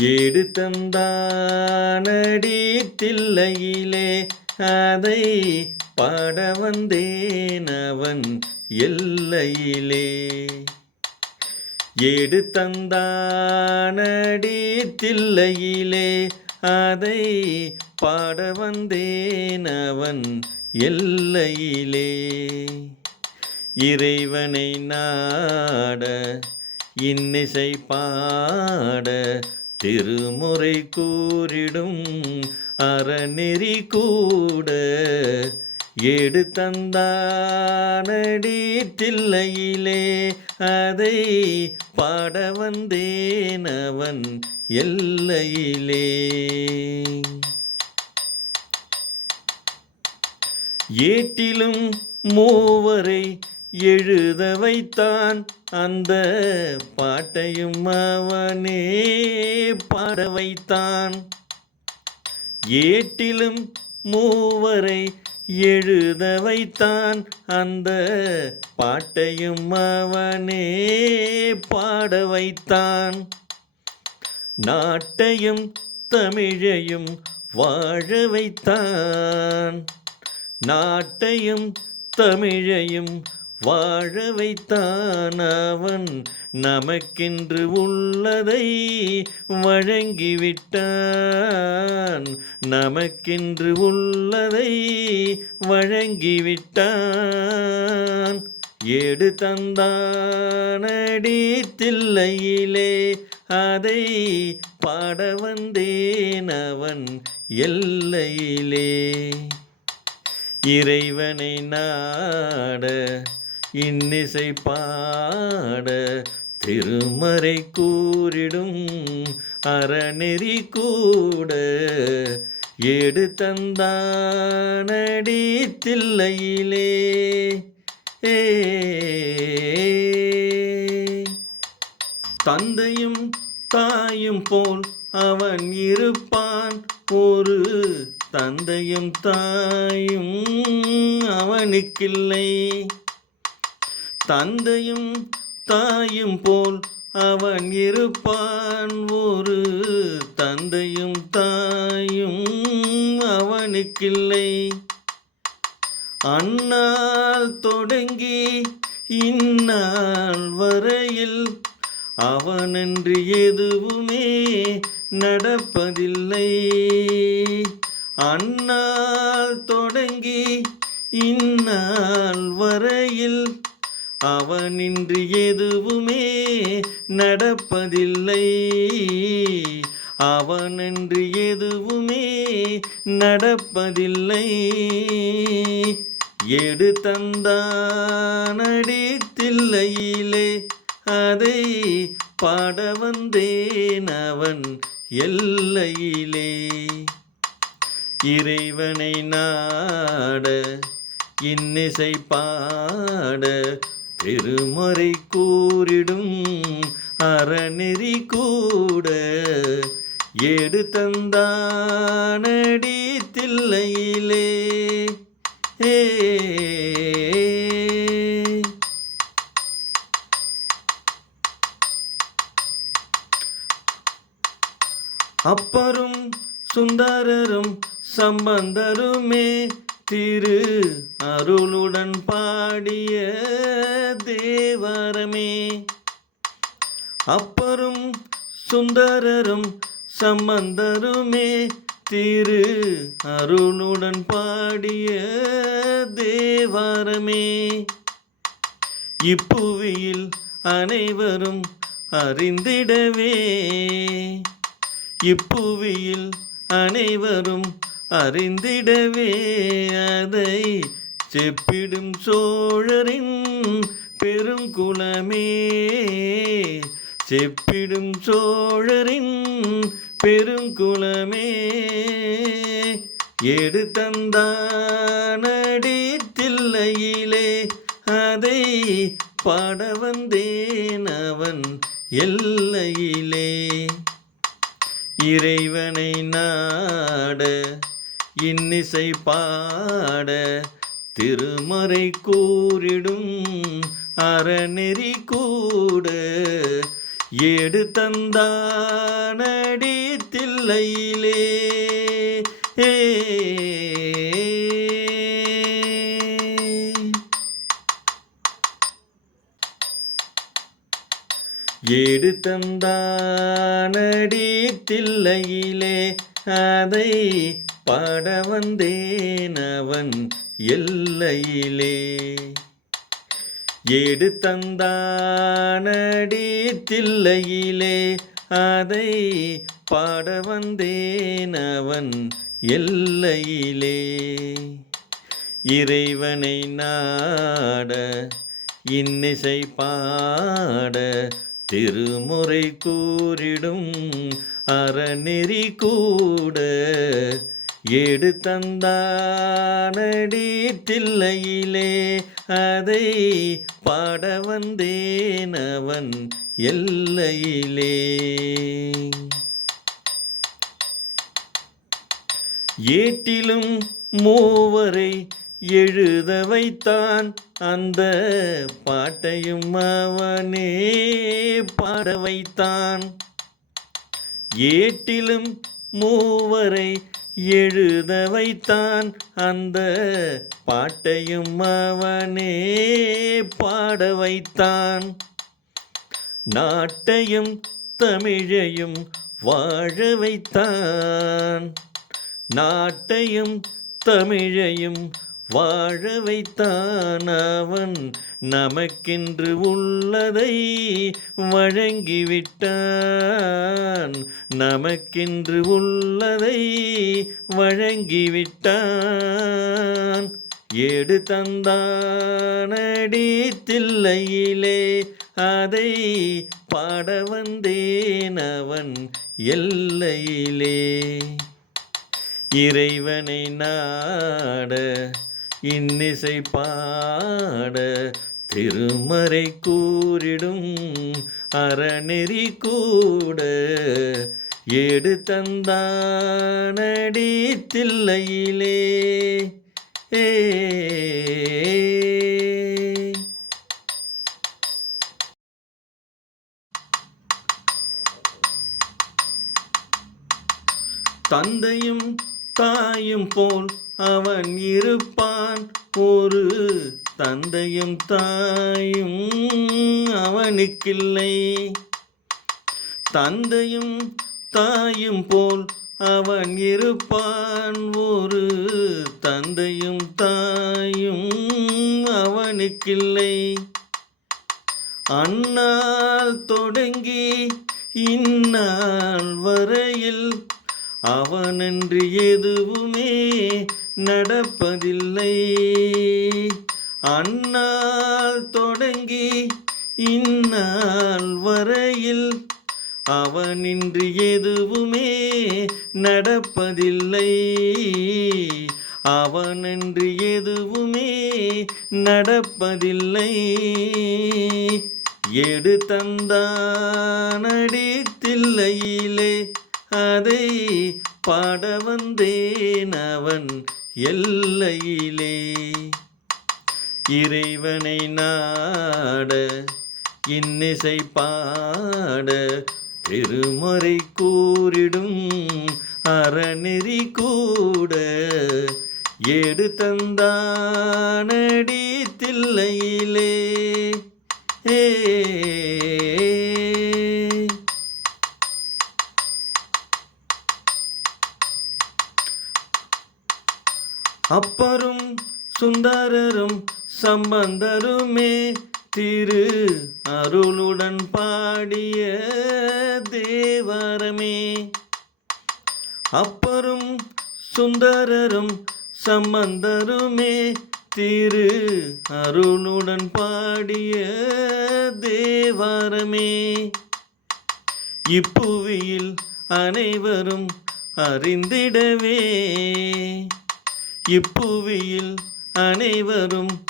ஏடு தந்தானடி தில்லையிலே அதை பாட வந்தேன் அவன் எல்லையிலே. ஏடு தந்தானடி தில்லையிலே அதை பாட வந்தேன் அவன் எல்லையிலே. இறைவனை நாட இன்னிசை பாட திருமுறை கூறிடும் அறநெறி கூட. ஏடு தந்தானடி தில்லையிலே அதை பாட வந்தேன் அவன் எல்லையிலே. ஏட்டிலும் மூவரை எழுத வைத்தான் அந்த பாட்டையும் அவனே பாட வைத்தான். ஏட்டிலும் மூவரை எழுத வைத்தான் அந்த பாட்டையும் அவனே பாட வைத்தான். நாட்டையும் தமிழையும் வாழ வைத்தான். நாட்டையும் தமிழையும் வாழ வைத்தான் அவன் நமக்கென்று உள்ளதை வழங்கிவிட்டான். நமக்கென்று உள்ளதை வழங்கிவிட்டான். ஏடு தந்தானடி தில்லையிலே அதை பாட வந்தேன் அவன் எல்லையிலே. இறைவனை நாட இன்னிசை பாட திருமறை கூறிடும் அறநெறி கூட. ஏடு தந்தானடி தில்லையிலே. தந்தையும் தாயும் போல் அவன் இருப்பான். ஒரு தந்தையும் தாயும் அவனுக்கில்லை. தந்தையும் தாயும் போல் அவன் இருப்பான். ஒரு தந்தையும் தாயும் அவனுக்கில்லை. அந்நாள் தொடங்கி இந்நாள் வரையில் அவனன்று எதுவுமே நடப்பதில்லை. அந்நாள் தொடங்கி இந்நாள் வரையில் அவனின்று எதுவுமே நடப்பதில்லை. அவனன்று எதுவுமே நடப்பதில்லை. ஏடு தந்தானடி தில்லையிலே அதை பாட வந்தேன் அவன் எல்லையிலே. இறைவனை நாட இன்னிசை பாட திருமறை கூறிடும் அறநெறி கூட. ஏடு தந்தானடி தில்லையிலே. அப்பரும் சுந்தரரும் சம்பந்தருமே திரு அருளுடன் பாடிய தேவாரமே. அப்பரும் சுந்தரரும் சம்பந்தருமே திரு அருளுடன் பாடிய தேவாரமே. இப்புவியில் அனைவரும் அறிந்திடவே. இப்புவியில் அனைவரும் அறிந்திடவே அதை செப்பிடும் சோழரின் பெருங்குலமே. செப்பிடும் சோழரின் பெருங்குலமே. ஏடு தந்தானடி தில்லையிலே அதை பாட வந்தேன் அவன் எல்லையிலே. இறைவனை நாட இன்னிசை பாட திருமறை கூறிடும் அறநெறி கூட. ஏடு தந்தானடி தில்லையிலே ஏடு தந்தானடி தில்லையிலே அதை பாட வந்தேன் அவன் எல்லையிலே. ஏடு தந்தானடி தில்லையிலே அதை பாட வந்தேன் அவன் எல்லையிலே. இறைவனை நாட இன்னிசை பாட திருமுறை கூறிடும் அறநெறி கூட. ஏடு தந்தானடி தில்லையிலே அதை பாட வந்தேன் அவன் எல்லையிலே. ஏட்டிலும் மூவரை எழுத வைத்தான் அந்த பாட்டையும் அவனே பாட வைத்தான். ஏட்டிலும் மூவரை எழுத வைத்தான் அந்த பாட்டையும் அவனே பாட வைத்தான். நாட்டையும் தமிழையும் வாழ வைத்தான். நாட்டையும் தமிழையும் வாழ வைத்தான் அவன். நமக்கென்று உள்ளதை வழங்கிவிட்டான். நமக்கென்று உள்ளதை வழங்கிவிட்டான். ஏடு தந்தானடி தில்லையிலே அதை பாட வந்தேன் அவன் எல்லையிலே. இறைவனை நாட இன்னிசை பாட திருமறை கூறிடும் அறநெறி கூட. ஏடு தந்தானடி தில்லையிலே தந்தையும் தாயும் போல் அவன் இருப்பான். ஒரு தந்தையும் தாயும் அவனுக்கில்லை. தந்தையும் தாயும் போல் அவன் இருப்பான். ஒரு தந்தையும் தாயும் அவனுக்கில்லை. அந்நாள் தொடங்கி இந்நாள் வரையில் அவனன்றி எதுவுமே நடப்பதில்லை. அந்நாள் தொடங்கி இந்நாள் வரையில் அவனின்றி எதுவுமே நடப்பதில்லை. அவனன்றி எதுவுமே நடப்பதில்லை. ஏடு தந்தானடி தில்லையிலே அதை பாட வந்தேன் அவன் எல்லையிலே. இறைவனை நாட இன்னிசை பாட திருமறை கூறிடும் அறநெறி கூட. ஏடு தந்தானடி தில்லையிலே அப்பரும் சுந்தரரும் சம்பந்தருமே திரு அருளுடன் பாடிய தேவாரமே. அப்பரும் சுந்தரரும் சம்பந்தருமே திரு அருளுடன் பாடிய தேவாரமே. இப்புவியில் அனைவரும் அறிந்திடவே. இப்புவியில் அனைவரும்